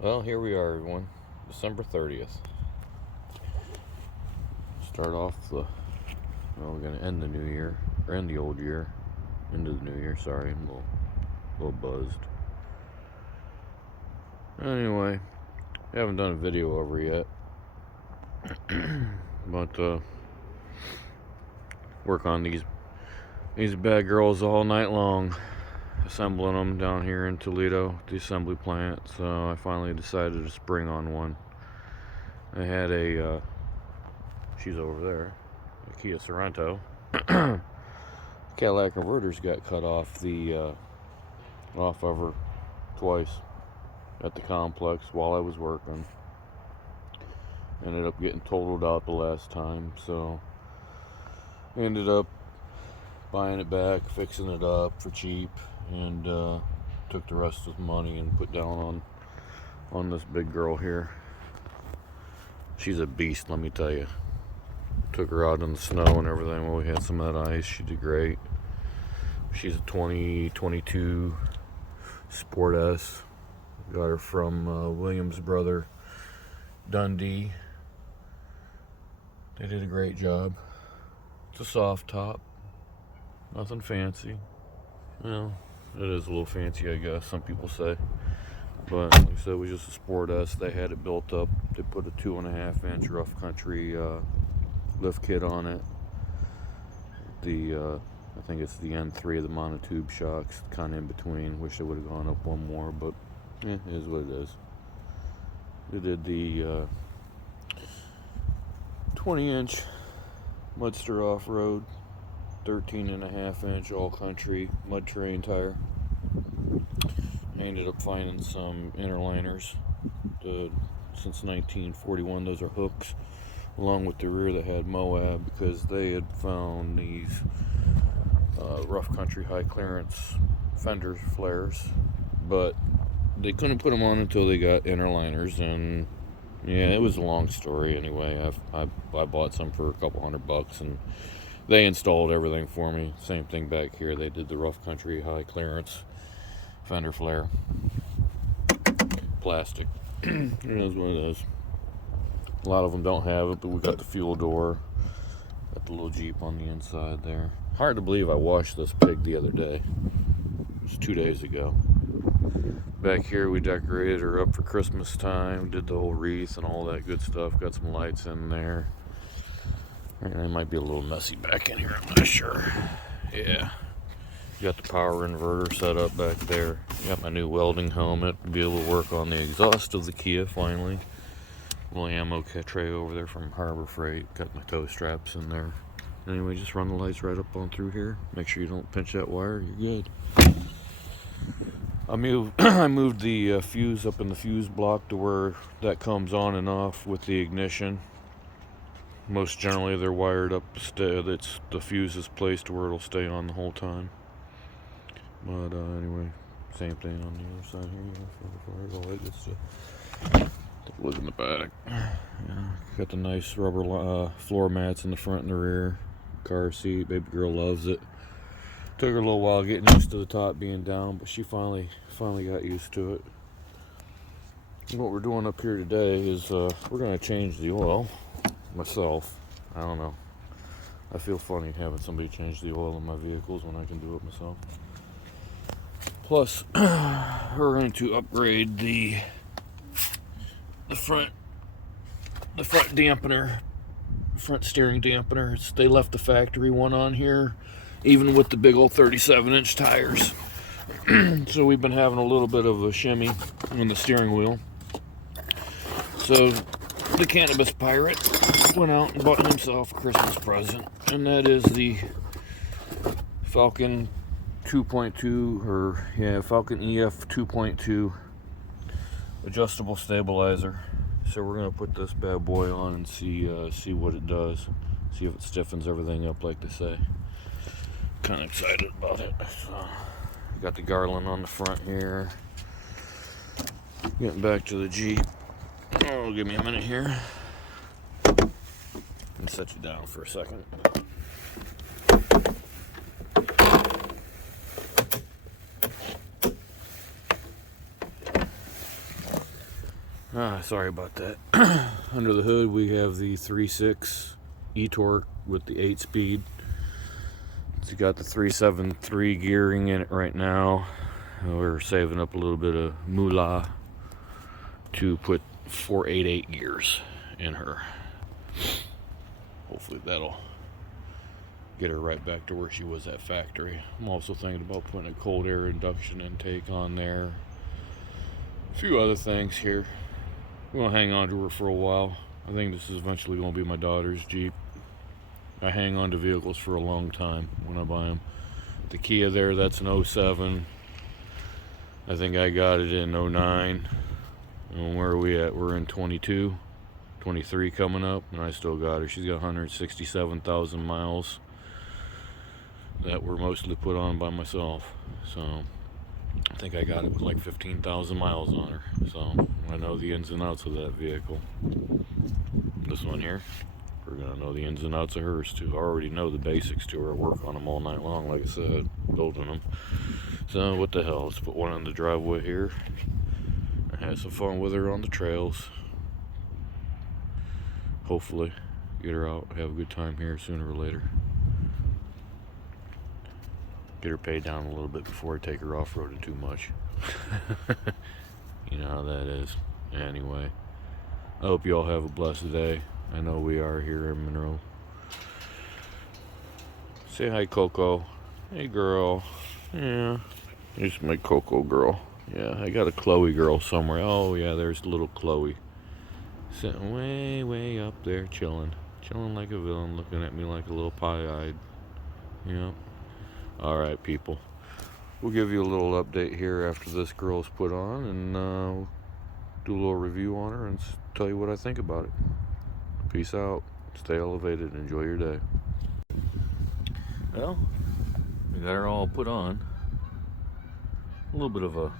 Well, here we are, everyone. December 30th. Start off we're going to end the new year, or end the old year, into the new year. Sorry, I'm a little buzzed. Anyway, I haven't done a video over yet, but work on these bad girls all night long, assembling them down here in Toledo, the assembly plant. So I finally decided to spring on one. I had she's over there, a Kia Sorento. Cadillac converters got cut off off of her twice at the complex while I was working. Ended up getting totaled out the last time, so ended up buying it back, fixing it up for cheap, and took the rest of the money and put down on this big girl here. She's a beast, let me tell you. Took her out in the snow and everything when we had some of that ice. She did great. She's a 2022 Sport S. Got her from Williams' brother, Dundee. They did a great job. It's a soft top. Nothing fancy. Well, it is a little fancy, I guess, some people say. But like I said, it was just a Sport S. They had it built up. They put a 2.5-inch rough country lift kit on it. I think it's the N3 of the monotube shocks, kind of in between. Wish they would have gone up one more, but it is what it is. They did the 20-inch Mudster off-road, 13.5-inch all-country mud terrain tire. I ended up finding some interliners. Since 1941, those are hooks, along with the rear that had Moab, because they had found these rough country high clearance fender flares, but they couldn't put them on until they got interliners. And yeah, it was a long story. Anyway, I bought some for a couple $100, and they installed everything for me. Same thing back here. They did the rough country high clearance fender flare, plastic. It is what it is. A lot of them don't have it, but we got the fuel door, got the little Jeep on the inside there. Hard to believe I washed this pig the other day. It was 2 days ago. Back here we decorated her up for Christmas time, did the whole wreath and all that good stuff, got some lights in there. And it might be a little messy back in here, I'm not sure. Yeah. Got the power inverter set up back there. Got my new welding helmet to be able to work on the exhaust of the Kia finally. Little ammo tray over there from Harbor Freight. Got my tow straps in there. Anyway, just run the lights right up on through here. Make sure you don't pinch that wire. You're good. I moved the fuse up in the fuse block to where that comes on and off with the ignition. Most generally, they're wired up. The fuse is placed where it'll stay on the whole time. But anyway, same thing on the other side here. All that good stuff. Take a look in the back. Yeah, got the nice rubber floor mats in the front and the rear. Car seat, baby girl loves it. Took her a little while getting used to the top being down, but she finally got used to it. And what we're doing up here today is we're gonna change the oil myself. I don't know. I feel funny having somebody change the oil in my vehicles when I can do it myself. Plus, we're going to upgrade the front dampener, front steering dampener. They left the factory one on here, even with the big old 37-inch tires. So we've been having a little bit of a shimmy on the steering wheel. So the cannabis pirate went out and bought himself a Christmas present, and that is the Falcon 2.2, Falcon EF 2.2 adjustable stabilizer. So we're gonna put this bad boy on and see what it does, see if it stiffens everything up like they say. Kind of excited about it. So, got the garland on the front here. Getting back to the Jeep. Oh, give me a minute here. Let me set you down for a second. Sorry about that. Under the hood we have the 3.6 e-torque with the 8-speed. It's got the 373 gearing in it right now. We're saving up a little bit of moolah to put 488 gears in her. Hopefully that'll get her right back to where she was at factory. I'm also thinking about putting a cold air induction intake on there. A few other things here. We're gonna hang on to her for a while. I think this is eventually gonna be my daughter's Jeep. I hang on to vehicles for a long time when I buy them. The Kia there, that's an 07. I think I got it in 09. And where are we at? We're in 22, 23 coming up, and I still got her. She's got 167,000 miles that were mostly put on by myself. So I think I got it with like 15,000 miles on her. So I know the ins and outs of that vehicle. This one here, we're gonna know the ins and outs of hers too. I already know the basics to her. I work on them all night long, like I said, building them. So what the hell, let's put one in the driveway here. I had some fun with her on the trails. Hopefully get her out, have a good time here sooner or later. Get her paid down a little bit before I take her off-roading too much. You know how that is. Anyway, I hope you all have a blessed day. I know we are here in Monroe. Say hi, Coco. Hey, girl. Yeah, here's my Coco girl. Yeah, I got a Chloe girl somewhere. Oh, yeah, there's little Chloe. Sitting way, way up there, chilling. Chilling like a villain, looking at me like a little pie-eyed. Yeah. Alright, people. We'll give you a little update here after this girl's put on, and do a little review on her and tell you what I think about it. Peace out. Stay elevated. Enjoy your day. Well, we got her all put on. A little bit of a...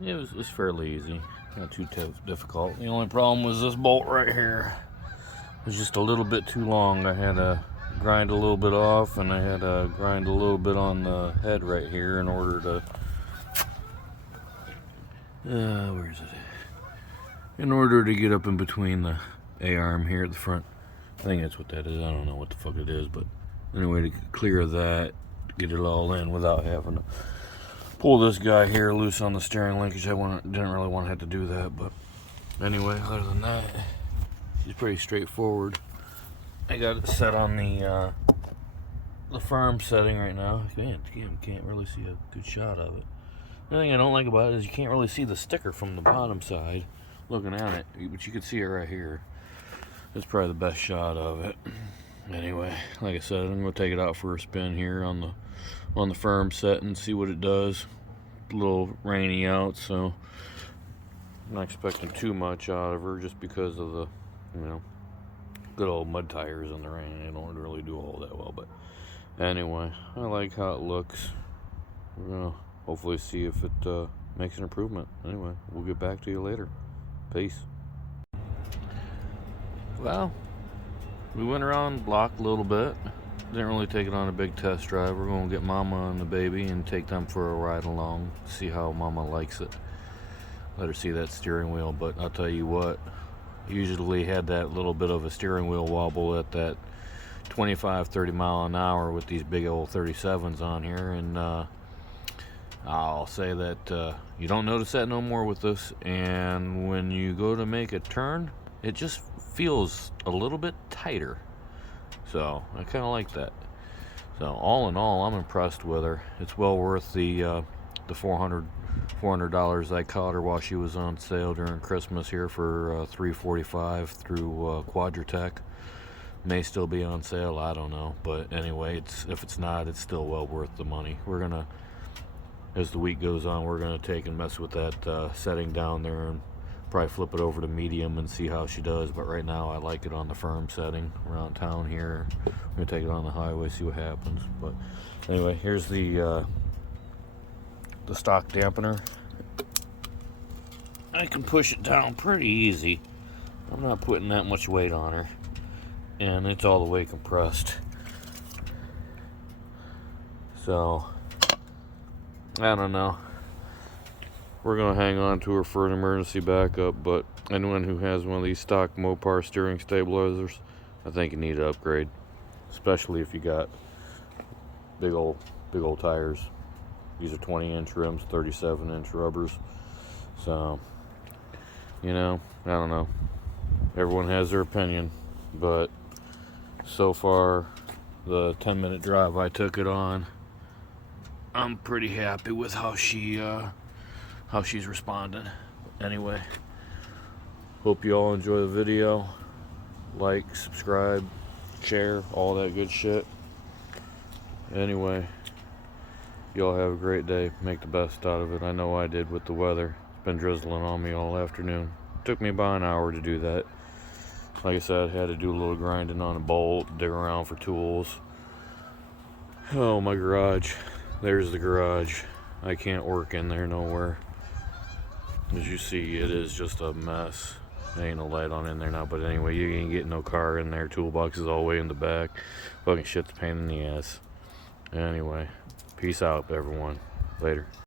It was fairly easy. Not too difficult. The only problem was this bolt right here. It was just a little bit too long. I had to grind a little bit off, and I had to grind a little bit on the head right here in order to... where is it? In order to get up in between the A-arm here at the front. I think that's what that is. I don't know what the fuck it is, but anyway, to clear that, get it all in without having to pull this guy here loose on the steering linkage. I didn't really want to have to do that, but anyway, other than that, it's pretty straightforward. I got it set on the farm setting right now. Man, can't really see a good shot of it. The thing I don't like about it is you can't really see the sticker from the bottom side looking at it, but you can see it right here. That's probably the best shot of it. Anyway, like I said, I'm gonna take it out for a spin here on the firm set and see what it does. A little rainy out, so I'm not expecting too much out of her just because of the, good old mud tires in the rain. They don't really do all that well, but anyway, I like how it looks. We're gonna hopefully see if it makes an improvement. Anyway, we'll get back to you later. Peace. Well, we went around the block a little bit. Didn't really take it on a big test drive. We're going to get Mama and the baby and take them for a ride along. See how Mama likes it. Let her see that steering wheel. But I'll tell you what, usually had that little bit of a steering wheel wobble at that 25-30 mile an hour with these big old 37s on here. And I'll say that you don't notice that no more with this. And when you go to make a turn, it just feels a little bit tighter. So I kind of like that. So all in all, I'm impressed with her. It's well worth the $400 I caught her while she was on sale during Christmas here for $345 through Quadratech. May still be on sale, I don't know. But anyway, if it's not, it's still well worth the money. We're gonna, as the week goes on, we're gonna take and mess with that setting down there and probably flip it over to medium and see how she does. But right now I like it on the firm setting around town here. I'm gonna take it on the highway, see what happens. But anyway, here's the stock dampener. I can push it down pretty easy. I'm not putting that much weight on her, and it's all the way compressed. So I don't know. We're going to hang on to her for an emergency backup, but anyone who has one of these stock Mopar steering stabilizers, I think you need to upgrade, especially if you got big old tires. These are 20-inch rims, 37-inch rubbers. So, you know, I don't know. Everyone has their opinion, but so far, the 10-minute drive I took it on, I'm pretty happy with how she's responding. Anyway, hope you all enjoy the video. Like, subscribe, share, all that good shit. Anyway, y'all have a great day. Make the best out of it. I know I did with the weather. It's been drizzling on me all afternoon. Took me about an hour to do that. Like I said, I had to do a little grinding on a bolt, dig around for tools. Oh, my garage. There's the garage. I can't work in there nowhere. As you see, it is just a mess. There ain't no light on in there now, but anyway, you ain't getting no car in there. Toolbox is all the way in the back. Fucking shit's a pain in the ass. Anyway, peace out, everyone. Later.